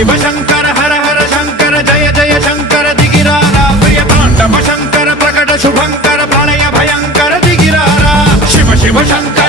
शिव शंकर हर हर शंकर जय जय शंकर दिगिरारा प्रिय तांडव शंकर प्रकट शुभंकर प्रलय भयंकर दिगिरारा शिव शिव शंकर